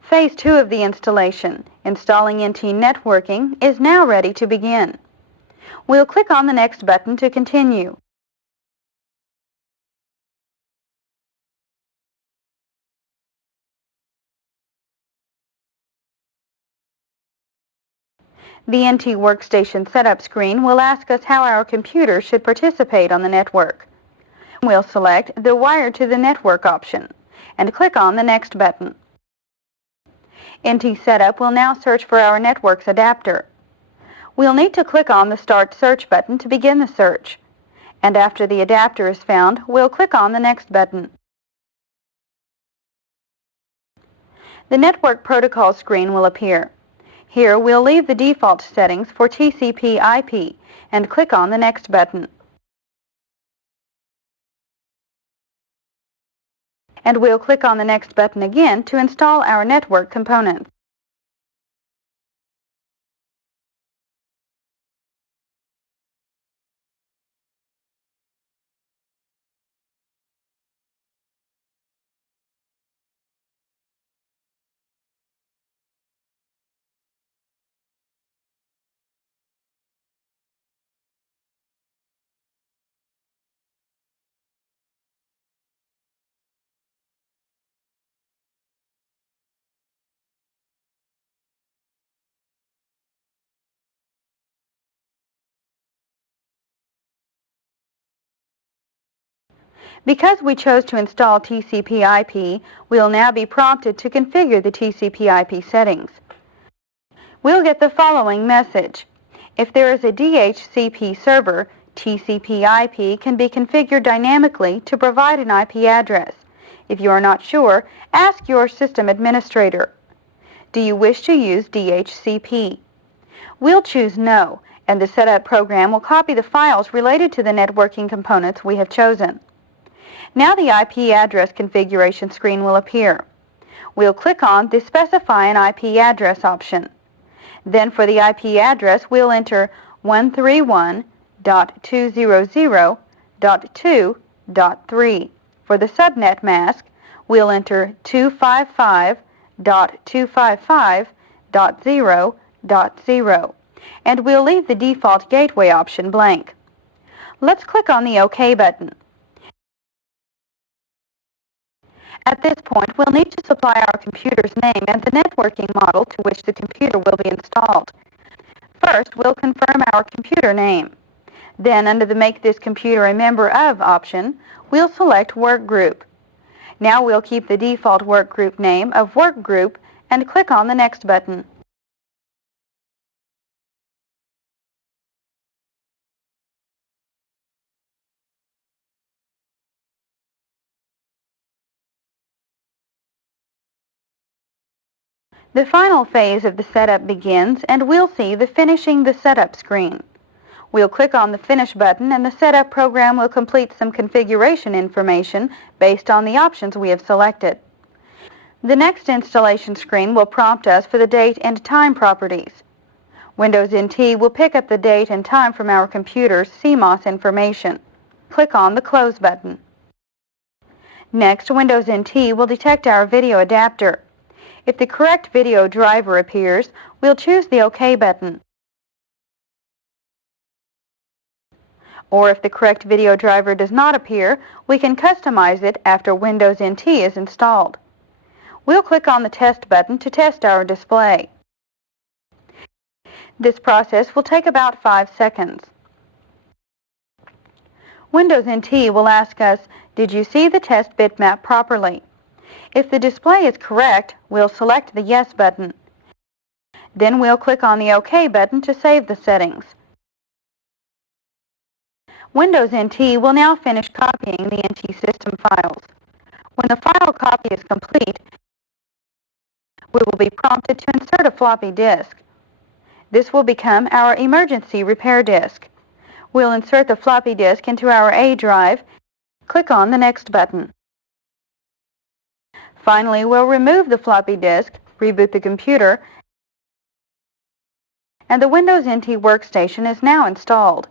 Phase 2 of the installation, installing NT networking, is now ready to begin. We'll click on the Next button to continue. The NT Workstation setup screen will ask us how our computer should participate on the network. We'll select the Wired to the Network option and click on the Next button. NT Setup will now search for our network's adapter. We'll need to click on the Start Search button to begin the search. And after the adapter is found, we'll click on the Next button. The Network Protocol screen will appear. Here, we'll leave the default settings for TCP/IP and click on the Next button. And we'll click on the Next button again to install our network components. Because we chose to install TCP/IP, we'll now be prompted to configure the TCP/IP settings. We'll get the following message. If there is a DHCP server, TCP/IP can be configured dynamically to provide an IP address. If you are not sure, ask your system administrator. Do you wish to use DHCP? We'll choose No, and the setup program will copy the files related to the networking components we have chosen. Now the IP address configuration screen will appear. We'll click on the Specify an IP address option. Then for the IP address, we'll enter 131.200.2.3. For the subnet mask, we'll enter 255.255.0.0, and we'll leave the default gateway option blank. Let's click on the OK button. At this point, we'll need to supply our computer's name and the networking model to which the computer will be installed. First, we'll confirm our computer name. Then, under the Make this computer a member of option, we'll select Workgroup. Now we'll keep the default workgroup name of Workgroup and click on the Next button. The final phase of the setup begins, and we'll see the Finishing the Setup screen. We'll click on the Finish button, and the setup program will complete some configuration information based on the options we have selected. The next installation screen will prompt us for the date and time properties. Windows NT will pick up the date and time from our computer's CMOS information. Click on the Close button. Next, Windows NT will detect our video adapter. If the correct video driver appears, we'll choose the OK button. Or if the correct video driver does not appear, we can customize it after Windows NT is installed. We'll click on the Test button to test our display. This process will take about 5 seconds. Windows NT will ask us, "Did you see the test bitmap properly?" If the display is correct, we'll select the Yes button. Then we'll click on the OK button to save the settings. Windows NT will now finish copying the NT system files. When the file copy is complete, we will be prompted to insert a floppy disk. This will become our emergency repair disk. We'll insert the floppy disk into our A drive. Click on the Next button. Finally, we'll remove the floppy disk, reboot the computer, and the Windows NT Workstation is now installed.